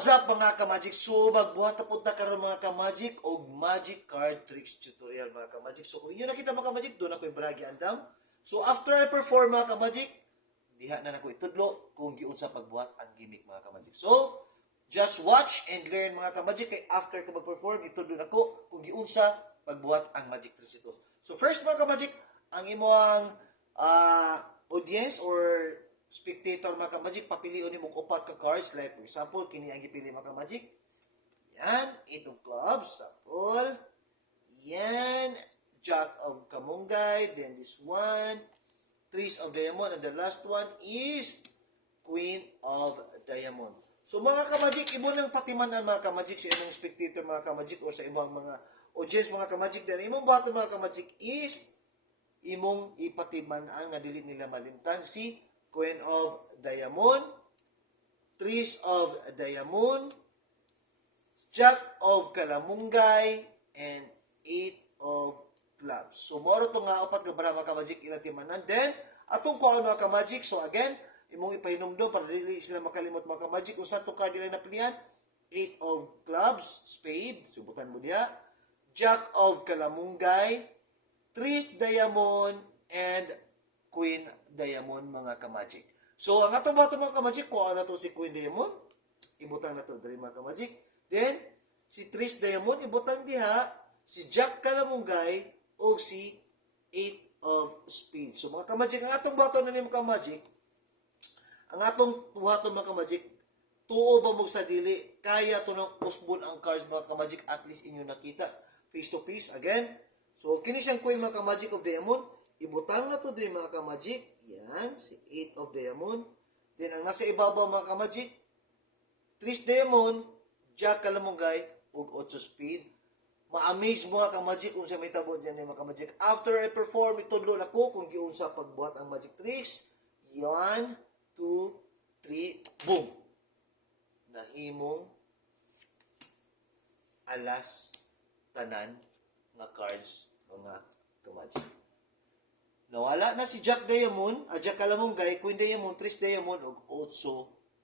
What's up mga ka-magic? So, magbuhat na punta karon mga ka-magic o magic card tricks tutorial mga ka-magic. So, kung yun nakita mga ka-magic, doon ako ibragi andam. So, after I perform mga ka-magic, diha na nako itudlo kung giun sa pagbuhat ang gimmick mga ka-magic. So, just watch and learn mga ka-magic kay after ko mag-perform, itudlo nako kung giun sa pagbuhat ang magic tricks ito. So, first mga ka-magic, ang imong ah, audience or spectator mga ka-magic, papilion nimo upat ka cards. Like, for example, kini ang gipili mga ka-magic. Yan, eight of clubs, sample. Yan, jack of kamunggay. Then this one, trees of diamond. And the last one is queen of diamond. So mga ka-magic, imo nang patimanan mga ka-magic sa imong spectator mga ka-magic o sa imong mga audience mga ka-magic. Then imong bato mga ka-magic is imong ipatimanan nga dili nila malimtan si Queen of Diamond, Trees of Diamond, Jack of Kalamunggay, and Eight of Clubs. So, moro to nga upat ka para mga ka-magic ilatimanan. Then, atong kuhaan mga ka-magic. So, again, imong ipahinom do para dili sila makalimot mga ka-magic. Kung sa to card nila napilihan, Eight of Clubs, Spade, subutan mo diya. Jack of Kalamunggay, Trees Diamond, and Queen Diamond mga kamagic. So, ang atong bato mga kamagic, kuha na to si Queen Diamond. Ibutang na to dali mga kamagic. Then, si Tris Diamond, ibutang diha, si Jack Kalamunggay, o si Eight of Spades. So, mga kamagic, ang atong bato na ni mga kamagic, ang atong buhaton mga kamagic, tuo ba mo sa dili, kaya to ng usbon ang cards mga kamagic, at least inyo nakita, face to face, again. So, kini siyang queen mga kamagic of diamond, ibutang na to din mga kamagic, yan, si 8 of diamond. Then, ang nasa ibabaw mga kamagic, Tris diamond, Jack Kalamunggay, ug 8 speed. Ma-amaze mga kamagic kung siya may tabot dyan mga kamagic. After I perform, itudlo na ko kung giun sa pagbuhat ang magic tricks. Yan, 2, 3, boom! Nahimong alas tanan nga cards mga kamagic. Nawala na si Jack Diamond, a Jack Kalamunggay, Queen Diamond, Tris Diamond, ug 8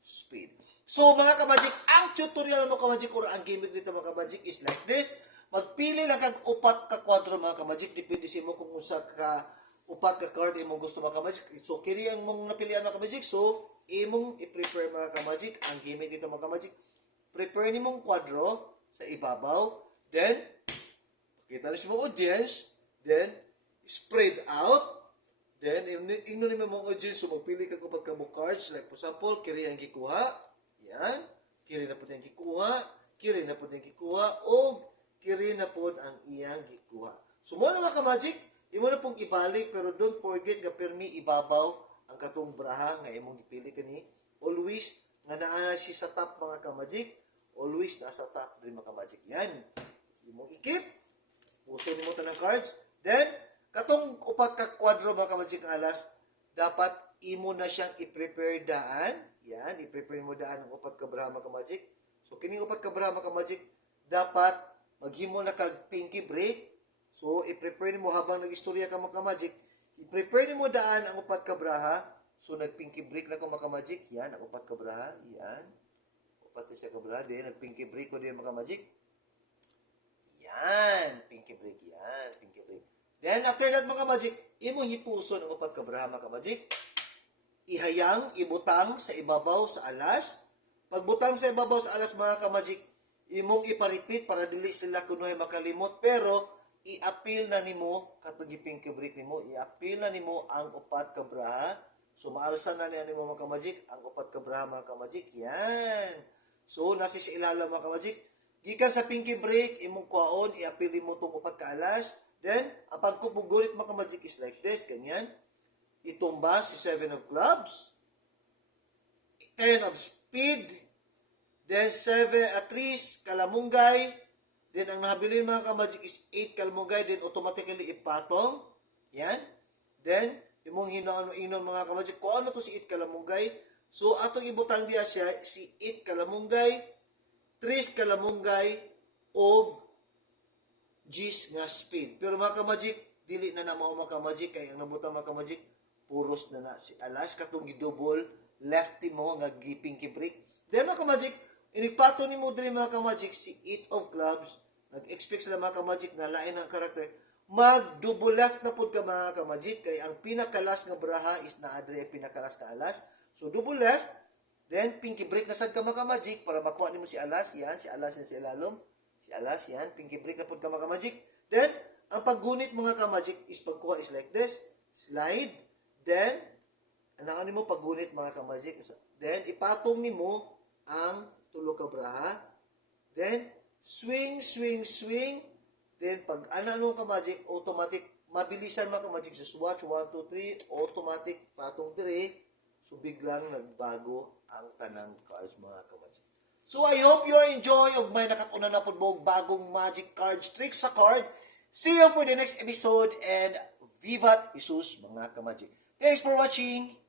speed. So mga kamagic, ang tutorial mo kamagic or ang gimmick dito mga kamagic is like this. Magpili lang kag upat ka kwadro mga kamagic, depende sa imo kung usa ka upat ka card imong gusto mga kamagic. So kini ang mong napilian mga kamagic. So imong i-prepare mga kamagic ang gimmick dito mga kamagic. Prepare nimong kwadro sa ibabaw, then kita na sa audience, then spread out, Then, ingno ni mga audience, so magpili ka kapag ka mo cards, like for example, kiri ang gikuha, yan, kiri na po niyang gikuha, kiri na po niyang gikuha, o kiri na po ang iyang gikuha. So, mo na mga ka-magic, imo na pong ibalik, pero don't forget nga permi ibabaw ang katong braha nga imong gipili kani. Always, nga naa si sa top mga ka-magic, always nasa top din mga ka-magic. Yan. Imong ikip, puso nimo tanang cards, then, katong upat ka kwadro mga kamatsik alas, dapat imo na siyang i-prepare daan. Yan, i-prepare mo daan ng upat ka brahma kamatsik. So, kining upat ka brahma kamatsik, dapat maghimo na kag pinky break. So, i-prepare mo habang nag-istorya ka mga kamatsik, i-prepare mo daan ang upat ka braha. So, nag-pinky break na ko mga kamatsik. Yan, ang upat ka braha. Yan. Upat ka siya ka braha. Then, nag-pinky break ko din mga kamatsik. Yan, pinky break. Yan, pinky break. Then, after that, mga magic, imo hipuson ang upat ka braha, mga magic. Ihayang, ibutang sa ibabaw sa alas. Pagbutang sa ibabaw sa alas, mga ka-magic, imong iparipit para dili sila kunoy makalimot. Pero, i-appeal na nimo, katugiping kibrik nimo, i-appeal na nimo ang upat ka braha. So, maalsan na niya nimo, mga ka-magic, ang upat ka braha, mga ka-magic. Yan. So, nasi sa ilalim, mga ka-magic. Gikan sa pinky break, imong kwaon, i-appeal mo itong upat ka alas. Then, ang pagkupugulit mga magic is like this, ganyan. Itumba si Seven of Clubs. Ten of Speed. Then, Seven at Trees, Kalamunggay. Then, ang nahabilin mga kamagic is 8 Kalamunggay. Then, automatically ipatong. Yan. Then, imong hinoon inon mga kamagic. Kung ano to si 8 Kalamunggay. So, atong ibutang diya siya, si 8 Kalamunggay, Trees Kalamunggay, og G's nga speed. Pero mga ka-magic, dili na na mao mga ka-magic kay ang nabutang mga ka-magic puros na na si alas katong gidouble lefty mo nga giping kibrik. Then mga ka-magic, Inigpato ni mo diri mga ka-magic si Eight of Clubs. Nag-expect sila mga ka-magic na lain ang karakter. Mag double left na pud ka mga ka-magic kay ang pinakalas nga braha is na adre pinakalas ka alas. So double left, then pinky break na sad ka mga ka-magic para makuha nimo si alas. Yan, si alas yan si ilalom. Si alas yan, pinky break na pud ka mga ka-magic. Then ang paggunit mga ka-magic is pagkuha is like this. Slide, then Anaan mo paggunit mga ka-magic. Then, ipatong nimo ang tulo ka braha. Then, swing, swing, swing. Then, pag ana nung ka-magic, automatic, mabilisan mga ka-magic. Just watch, 1, 2, 3, automatic, patong 3. So, biglang nagbago ang tanang cards mga ka-magic. So, I hope you enjoy og may nakatuna na mo og bagong magic cards tricks sa card. See you for the next episode and Vivat Jesus mga ka-magic. Thanks for watching!